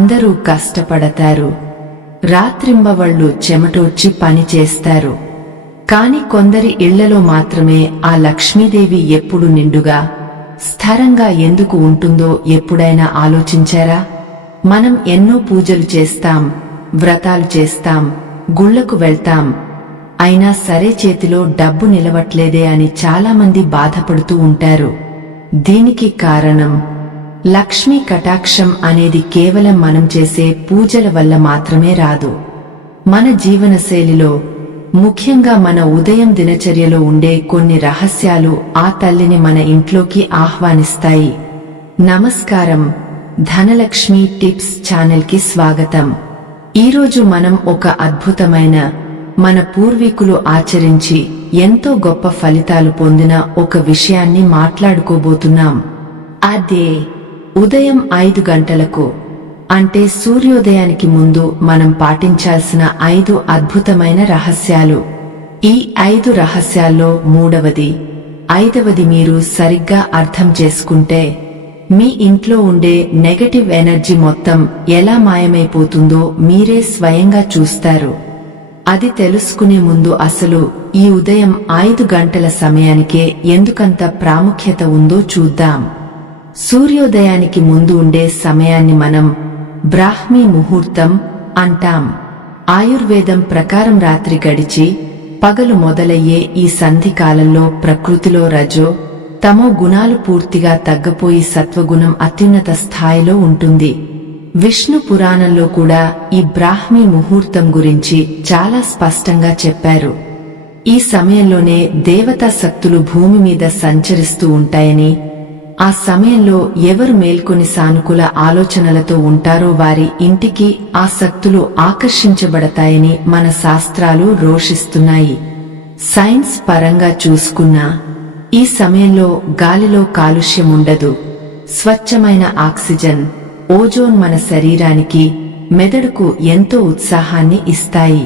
అందరూ కష్టపడతారు, రాత్రింబవళ్ళు చెమటోడ్చి పని చేస్తారు. కాని కొందరి ఇళ్లలో మాత్రమే ఆ లక్ష్మీదేవి ఎప్పుడు నిండుగా స్థిరంగా ఎందుకు ఉంటుందో ఎప్పుడైనా ఆలోచించారా? మనం ఎన్నో పూజలు చేస్తాం, వ్రతాలు చేస్తాం, గుళ్లకు వెళ్తాం, అయినా సరే చేతిలో డబ్బు నిలవట్లేదే అని చాలామంది బాధపడుతూ ఉంటారు. దీనికి కారణం లక్ష్మీ కటాక్షం అనేది కేవలం మనం చేసే పూజల వల్ల మాత్రమే రాదు. మన జీవనశైలిలో, ముఖ్యంగా మన ఉదయం దినచర్యలో ఉండే కొన్ని రహస్యాలు ఆ తల్లిని మన ఇంట్లోకి ఆహ్వానిస్తాయి. నమస్కారం, ధనలక్ష్మి టిప్స్ ఛానల్కి స్వాగతం. ఈరోజు మనం ఒక అద్భుతమైన, మన పూర్వీకులు ఆచరించి ఎంతో గొప్ప ఫలితాలు పొందిన ఒక విషయాన్ని మాట్లాడుకోబోతున్నాం. అదే ఉదయం 5 గంటలకు, అంటే సూర్యోదయానికి ముందు మనం పాటించాల్సిన 5 అద్భుతమైన రహస్యాలు. ఈ 5 రహస్యాల్లో మూడవది, 5వది మీరు సరిగ్గా అర్థం చేసుకుంటే మీ ఇంట్లో ఉండే నెగటివ్ ఎనర్జీ మొత్తం ఎలా మాయమైపోతుందో మీరే స్వయంగా చూస్తారు. అది తెలుసుకునే ముందు అసలు ఈ ఉదయం 5 గంటల సమయానికే ఎందుకంత ప్రాముఖ్యత ఉందో చూద్దాం. సూర్యోదయానికి ముందు ఉండే సమయాన్ని మనం బ్రాహ్మీ ముహూర్తం అంటాం. ఆయుర్వేదం ప్రకారం రాత్రి గడిచి పగలు మొదలయ్యే ఈ సంధి కాలంలో ప్రకృతిలో రజో తమో గుణాలు పూర్తిగా తగ్గపోయి సత్వగుణం అత్యున్నత స్థాయిలో ఉంటుంది. విష్ణు పురాణంలో కూడా ఈ బ్రాహ్మీ ముహూర్తం గురించి చాలా స్పష్టంగా చెప్పారు. ఈ సమయంలోనే దేవతా శక్తులు భూమి మీద సంచరిస్తూ ఉంటాయని, ఆ సమయంలో ఎవరు మేల్కొని సానుకూల ఆలోచనలతో ఉంటారో వారి ఇంటికి ఆ శక్తులు ఆకర్షించబడతాయని మన శాస్త్రాలు రోషిస్తున్నాయి. సైన్స్ పరంగా చూసుకున్నా ఈ సమయంలో గాలిలో కాలుష్యం ఉండదు. స్వచ్ఛమైన ఆక్సిజన్, ఓజోన్ మన శరీరానికి, మెదడుకు ఎంతో ఉత్సాహాన్ని ఇస్తాయి.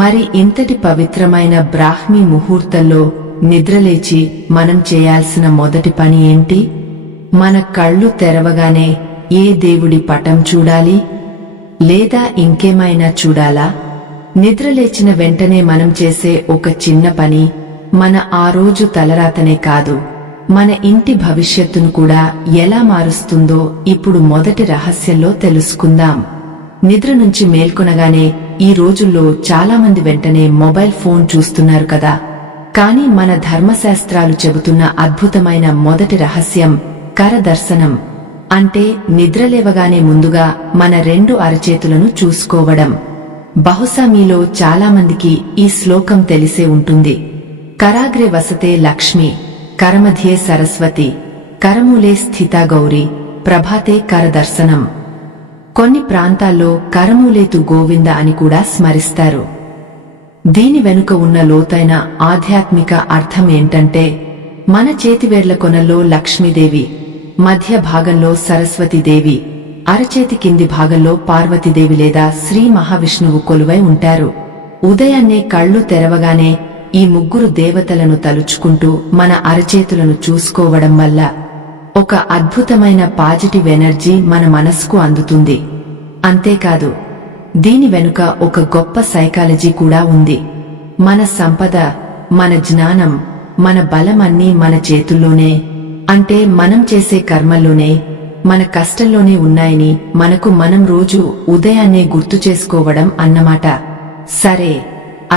మరి ఇంతటి పవిత్రమైన బ్రాహ్మీ ముహూర్తంలో నిద్రలేచి మనం చేయాల్సిన మొదటి పని ఏంటి? మన కళ్ళు తెరవగానే ఏ దేవుడి పటం చూడాలి? లేదా ఇంకేమైనా చూడాలా? నిద్రలేచిన వెంటనే మనం చేసే ఒక చిన్న పని మన ఆ రోజు తలరాతనే కాదు, మన ఇంటి భవిష్యత్తును కూడా ఎలా మారుస్తుందో ఇప్పుడు మొదటి రహస్యంలో తెలుసుకుందాం. నిద్ర నుంచి మేల్కొనగానే ఈ రోజుల్లో చాలామంది వెంటనే మొబైల్ ఫోన్ చూస్తున్నారు కదా. కానీ మన ధర్మశాస్త్రాలు చెబుతున్న అద్భుతమైన మొదటి రహస్యం కరదర్శనం. అంటే నిద్రలేవగానే ముందుగా మన 2 అరచేతులను చూసుకోవడం. బహుశా మీలో చాలామందికి ఈ శ్లోకం తెలిసే ఉంటుంది. కరాగ్రే వసతే లక్ష్మి, కరమధ్యే సరస్వతి, కరమూలే స్థితా గౌరీ, ప్రభాతే కరదర్శనం. కొన్ని ప్రాంతాల్లో కరమూలేతు గోవింద అని కూడా స్మరిస్తారు. దీని వెనుక ఉన్న లోతైన ఆధ్యాత్మిక అర్థం ఏంటంటే, మన చేతివేళ్ల కొనల్లో లక్ష్మీదేవి, మధ్య భాగంలో సరస్వతీదేవి, అరచేతి కింది భాగంలో పార్వతీదేవి లేదా శ్రీ మహావిష్ణువు కొలువై ఉంటారు. ఉదయాన్నే కళ్ళు తెరవగానే ఈ 3 దేవతలను తలుచుకుంటూ మన అరచేతులను చూసుకోవడం వల్ల ఒక అద్భుతమైన పాజిటివ్ ఎనర్జీ మన మనసుకు అందుతుంది. అంతేకాదు, దీని వెనుక ఒక గొప్ప సైకాలజీ కూడా ఉంది. మన సంపద, మన జ్ఞానం, మన బలం అన్నీ మన చేతుల్లోనే, అంటే మనం చేసే కర్మల్లోనే, మన కష్టంలోనే ఉన్నాయని మనకు మనం రోజు ఉదయాన్నే గుర్తు చేసుకోవడం అన్నమాట. సరే,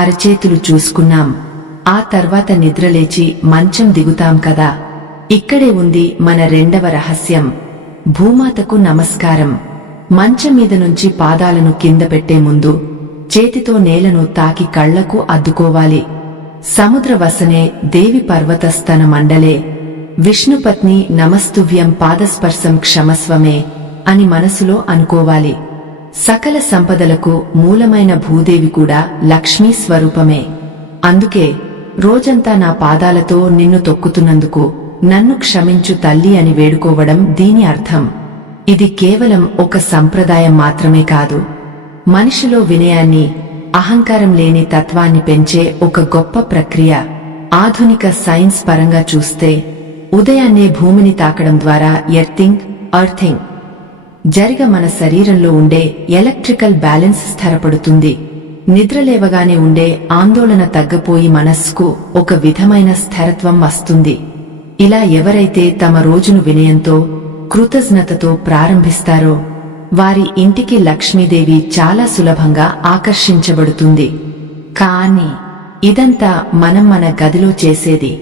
అరచేతులు చూసుకున్నాం. ఆ తర్వాత నిద్రలేచి మంచం దిగుతాం కదా. ఇక్కడే ఉంది మన 2వ రహస్యం, భూమాతకు నమస్కారం. మంచం మీద నుంచి పాదాలను కింద పెట్టే ముందు చేతితో నేలను తాకి కళ్లకు అద్దుకోవాలి. సముద్ర వసనే దేవి పర్వతస్తన మండలే, విష్ణుపత్ని నమస్తువ్యం పాదస్పర్శం క్షమస్వమే అని మనసులో అనుకోవాలి. సకల సంపదలకు మూలమైన భూదేవి కూడా లక్ష్మీ స్వరూపమే. అందుకే రోజంతా నా పాదాలతో నిన్ను తొక్కుతున్నందుకు నన్ను క్షమించు తల్లి అని వేడుకోవడం దీని అర్థం. ఇది కేవలం ఒక సంప్రదాయం మాత్రమే కాదు, మనిషిలో వినయాన్ని, అహంకారం లేని తత్వాన్ని పెంచే ఒక గొప్ప ప్రక్రియ. ఆధునిక సైన్స్ పరంగా చూస్తే ఉదయాన్నే భూమిని తాకడం ద్వారా ఎర్తింగ్, మన శరీరంలో ఉండే ఎలక్ట్రికల్ బ్యాలెన్స్ స్థిరపడుతుంది. నిద్రలేవగానే ఉండే ఆందోళన తగ్గపోయి మనస్సుకు ఒక విధమైన స్థిరత్వం వస్తుంది. ఇలా ఎవరైతే తమ రోజును వినయంతో, కృతజ్ఞతతో ప్రారంభిస్తారో వారి ఇంటికి లక్ష్మీదేవి చాలా సులభంగా ఆకర్షించబడుతుంది. కానీ ఇదంతా మనం మన గదిలో చేసేది.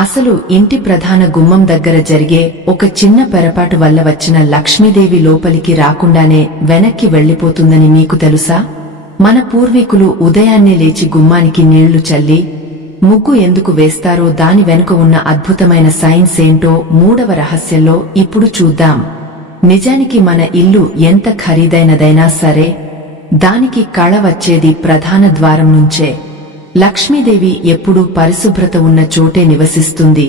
అసలు ఇంటి ప్రధాన గుమ్మం దగ్గర జరిగే ఒక చిన్న పొరపాటు వల్ల వచ్చిన లక్ష్మీదేవి లోపలికి రాకుండానే వెనక్కి వెళ్లిపోతుందని మీకు తెలుసా? మన పూర్వీకులు ఉదయాన్నే లేచి గుమ్మానికి నీళ్లు చల్లి ముగ్గు ఎందుకు వేస్తారో దాని వెనుక ఉన్న అద్భుతమైన సైన్స్ ఏంటో 3వ రహస్యంలో ఇప్పుడు చూద్దాం. నిజానికి మన ఇల్లు ఎంత ఖరీదైనదైనా సరే దానికి కళ వచ్చేది ప్రధాన ద్వారం నుంచే. లక్ష్మీదేవి ఎప్పుడూ పరిశుభ్రత ఉన్న చోటే నివసిస్తుంది.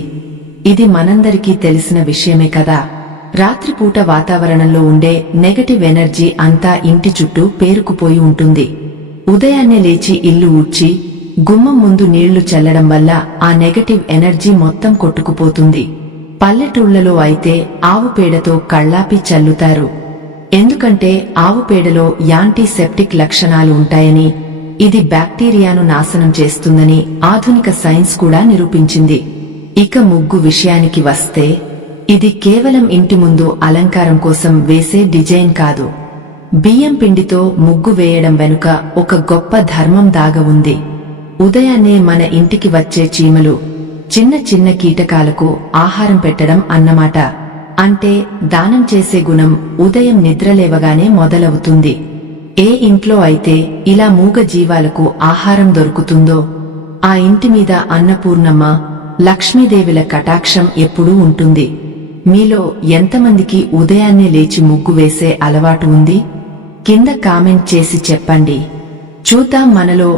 ఇది మనందరికీ తెలిసిన విషయమే కదా. రాత్రిపూట వాతావరణంలో ఉండే నెగటివ్ ఎనర్జీ అంతా ఇంటి చుట్టూ పేరుకుపోయి ఉంటుంది. ఉదయాన్నే లేచి ఇల్లు ఊడ్చి గుమ్మం ముందు నీళ్లు చల్లడం వల్ల ఆ నెగటివ్ ఎనర్జీ మొత్తం కొట్టుకుపోతుంది. పల్లెటూళ్లలో అయితే ఆవు పేడతో కళ్ళాపి చల్లుతారు. ఎందుకంటే ఆవు పేడలో యాంటీసెప్టిక్ లక్షణాలు ఉంటాయని, ఇది బ్యాక్టీరియాను నాశనం చేస్తుందని ఆధునిక సైన్స్ కూడా నిరూపించింది. ఇక ముగ్గు విషయానికి వస్తే ఇది కేవలం ఇంటి ముందు అలంకారం కోసం వేసే డిజైన్ కాదు. బియ్యం పిండితో ముగ్గు వేయడం వెనుక ఒక గొప్ప ధర్మం దాగ ఉంది. ఉదయాన్నే మన ఇంటికి వచ్చే చీమలు, చిన్న చిన్న కీటకాలకు ఆహారం పెట్టడం అన్నమాట. అంటే దానం చేసే గుణం ఉదయం నిద్రలేవగానే మొదలవుతుంది. ఏ ఇంట్లో అయితే ఇలా మూగ జీవాలకు ఆహారం దొరుకుతుందో ఆ ఇంటి మీద అన్నపూర్ణమ్మ, లక్ష్మీదేవిల కటాక్షం ఎప్పుడూ ఉంటుంది. మీలో ఎంతమందికి ఉదయాన్నే లేచి ముగ్గు వేసే అలవాటు ఉంది? కింద కామెంట్ చేసి చెప్పండి. చూద్దాం మనలో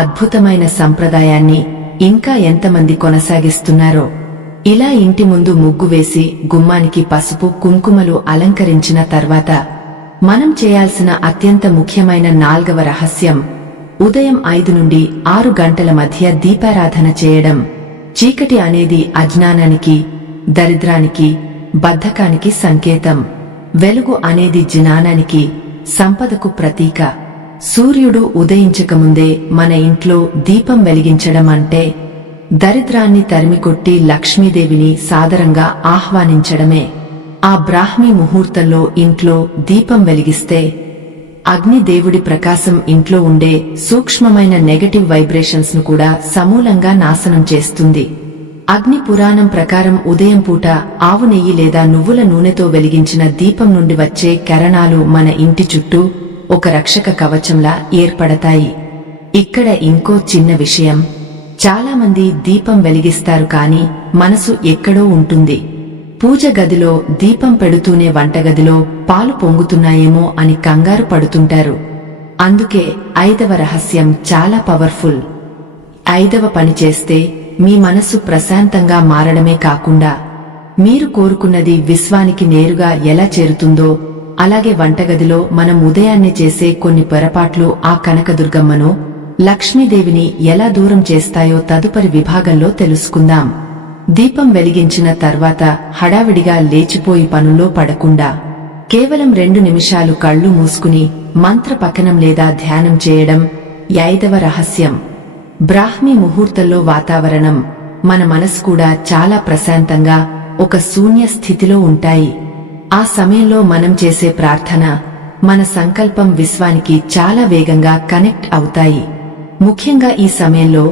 అద్భుతమైన సంప్రదాయాన్ని ఇంకా ఎంతమంది కొనసాగిస్తున్నారో. ఇలా ఇంటి ముందు ముగ్గు వేసి గుమ్మానికి పసుపు కుంకుమలు అలంకరించిన తర్వాత మనం చేయాల్సిన అత్యంత ముఖ్యమైన 4వ రహస్యం ఉదయం 5 నుండి 6 గంటల మధ్య దీపారాధన చేయడం. చీకటి అనేది అజ్ఞానానికి, దరిద్రానికి, బద్ధకానికి సంకేతం. వెలుగు అనేది జ్ఞానానికి, సంపదకు ప్రతీక. సూర్యుడు ఉదయించకముందే మన ఇంట్లో దీపం వెలిగించడం అంటే దరిద్రాన్ని తరిమికొట్టి లక్ష్మీదేవిని సాదరంగా ఆహ్వానించడమే. ఆ బ్రాహ్మీ ముహూర్తంలో ఇంట్లో దీపం వెలిగిస్తే అగ్నిదేవుడి ప్రకాశం ఇంట్లో ఉండే సూక్ష్మమైన నెగటివ్ వైబ్రేషన్స్ ను కూడా సమూలంగా నాశనం చేస్తుంది. అగ్ని పురాణం ప్రకారం ఉదయం పూట ఆవు నెయ్యి లేదా నువ్వుల నూనెతో వెలిగించిన దీపం నుండి వచ్చే కిరణాలు మన ఇంటి చుట్టూ ఒక రక్షక కవచంలా ఏర్పడతాయి. ఇక్కడ ఇంకో చిన్న విషయం, చాలామంది దీపం వెలిగిస్తారు కానీ మనసు ఎక్కడో ఉంటుంది. పూజ గదిలో దీపం పెడుతూనే వంటగదిలో పాలు పొంగుతున్నాయేమో అని కంగారు పడుతుంటారు. అందుకే 5వ రహస్యం చాలా పవర్ఫుల్. 5వ పని చేస్తే మీ మనసు ప్రశాంతంగా మారడమే కాకుండా మీరు కోరుకున్నది విశ్వానికి నేరుగా ఎలా చేరుతుందో, అలాగే వంటగదిలో మనం ఉదయాన్నే చేసే కొన్ని పొరపాట్లు ఆ కనకదుర్గమ్మను, లక్ష్మీదేవిని ఎలా దూరం చేస్తాయో తదుపరి విభాగంలో తెలుసుకుందాం. దీపం వెలిగించిన తర్వాత హడావిడిగా లేచిపోయి పనుల్లో పడకుండా కేవలం 2 నిమిషాలు కళ్ళు మూసుకుని మంత్ర పఠనం లేదా ధ్యానం చేయడం 5వ రహస్యం. బ్రాహ్మీ ముహూర్తంలో వాతావరణం, మన మనసు కూడా చాలా ప్రశాంతంగా ఒక శూన్య స్థితిలో ఉంటాయి. ఆ సమయంలో మనం చేసే ప్రార్థన, మన సంకల్పం విశ్వానికి చాలా వేగంగా కనెక్ట్ అవుతాయి. ముఖ్యంగా ఈ సమయంలో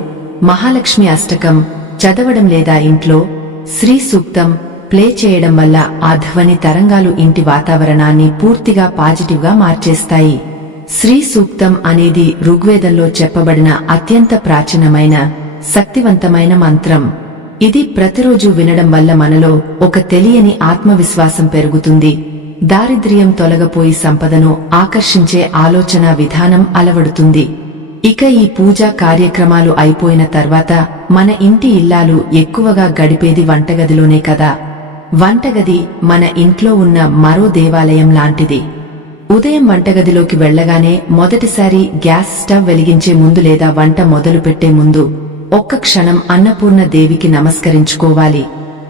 మహాలక్ష్మి అష్టకం చదవడం లేదా ఇంట్లో శ్రీ సూక్తం ప్లే చేయడం వల్ల ఆ ధ్వని తరంగాలు ఇంటి వాతావరణాన్ని పూర్తిగా పాజిటివ్ గా మార్చేస్తాయి. శ్రీ సూక్తం అనేది ఋగ్వేదంలో చెప్పబడిన అత్యంత ప్రాచీనమైన, శక్తివంతమైన మంత్రం. ఇది ప్రతిరోజు వినడం వల్ల మనలో ఒక తెలియని ఆత్మవిశ్వాసం పెరుగుతుంది. దారిద్ర్యం తొలగపోయి సంపదను ఆకర్షించే ఆలోచన విధానం అలవడుతుంది. ఇక ఈ పూజా కార్యక్రమాలు అయిపోయిన తర్వాత మన ఇంటి ఇల్లాలు ఎక్కువగా గడిపేది వంటగదిలోనే కదా. వంటగది మన ఇంట్లో ఉన్న మరో దేవాలయం లాంటిది. ఉదయం వంటగదిలోకి వెళ్లగానే మొదటిసారి గ్యాస్ స్టవ్ వెలిగించే ముందు లేదా వంట మొదలు పెట్టే ముందు ఒక్క క్షణం అన్నపూర్ణ దేవికి నమస్కరించుకోవాలి.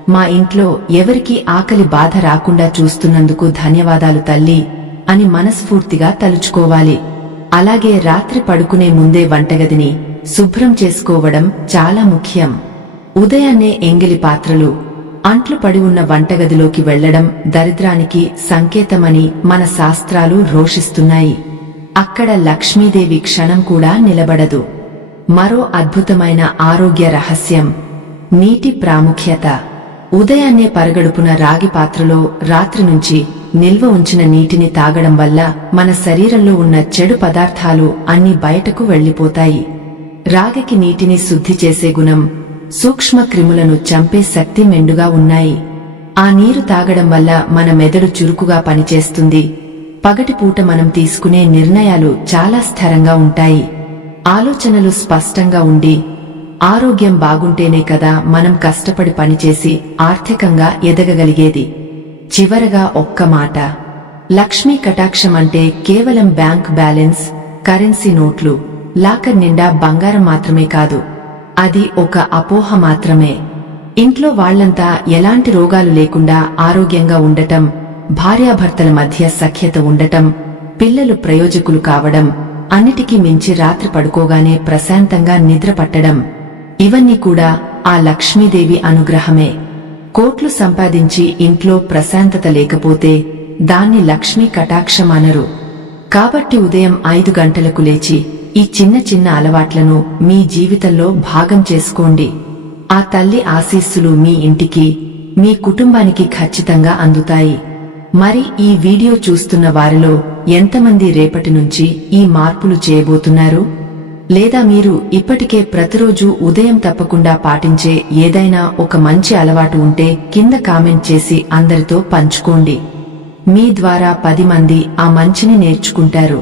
మా ఇంట్లో ఎవరికీ ఆకలి బాధ రాకుండా చూస్తున్నందుకు ధన్యవాదాలు తల్లి అని మనస్ఫూర్తిగా తలుచుకోవాలి. అలాగే రాత్రి పడుకునే ముందే వంటగదిని శుభ్రం చేసుకోవడం చాలా ముఖ్యం. ఉదయాన్నే ఎంగిలి పాత్రలు, అంట్లు పడి ఉన్న వంటగదిలోకి వెళ్లడం దరిద్రానికి సంకేతమని మన శాస్త్రాలు ఘోషిస్తున్నాయి. అక్కడ లక్ష్మీదేవి క్షణం కూడా నిలబడదు. మరో అద్భుతమైన ఆరోగ్య రహస్యం నీటి ప్రాముఖ్యత. ఉదయాన్నే పరగడుపున రాగి పాత్రలో రాత్రి నుంచి నిల్వ ఉంచిన నీటిని తాగడం వల్ల మన శరీరంలో ఉన్న చెడు పదార్థాలు అన్ని బయటకు వెళ్లిపోతాయి. రాగికి నీటిని శుద్ధి చేసే గుణం, సూక్ష్మ క్రిములను చంపే శక్తి మెండుగా ఉన్నాయి. ఆ నీరు తాగడం వల్ల మన మెదడు చురుకుగా పనిచేస్తుంది. పగటిపూట మనం తీసుకునే నిర్ణయాలు చాలా స్థిరంగా ఉంటాయి. ఆలోచనలు స్పష్టంగా ఉండి ఆరోగ్యం బాగుంటేనే కదా మనం కష్టపడి పనిచేసి ఆర్థికంగా ఎదగగలిగేది. చివరగా ఒక్క మాట, లక్ష్మీ కటాక్షం అంటే కేవలం బ్యాంక్ బ్యాలెన్స్, కరెన్సీ నోట్లు, లాకర్ నిండా బంగారం మాత్రమే కాదు. అది ఒక అపోహ మాత్రమే. ఇంట్లో వాళ్లంతా ఎలాంటి రోగాలు లేకుండా ఆరోగ్యంగా ఉండటం, భార్యాభర్తల మధ్య సఖ్యత ఉండటం, పిల్లలు ప్రయోజకులు కావడం, అన్నిటికీ మించి రాత్రి పడుకోగానే ప్రశాంతంగా నిద్ర పట్టడం, ఇవన్నీ కూడా ఆ లక్ష్మీదేవి అనుగ్రహమే. కోట్లు సంపాదించి ఇంట్లో ప్రశాంతత లేకపోతే దాన్ని లక్ష్మీ కటాక్షం అనరు. కాబట్టి ఉదయం 5 గంటలకు లేచి ఈ చిన్న చిన్న అలవాట్లను మీ జీవితంలో భాగం చేసుకోండి. ఆ తల్లి ఆశీస్సులు మీ ఇంటికి, మీ కుటుంబానికి ఖచ్చితంగా అందుతాయి. మరి ఈ వీడియో చూస్తున్న వారిలో ఎంతమంది రేపటి నుంచి ఈ మార్పులు చేయబోతున్నారు? లేదా మీరు ఇప్పటికే ప్రతిరోజు ఉదయం తప్పకుండా పాటించే ఏదైనా ఒక మంచి అలవాటు ఉంటే కింద కామెంట్ చేసి అందరితో పంచుకోండి. మీ ద్వారా 10 మంది ఆ మంచిని నేర్చుకుంటారు.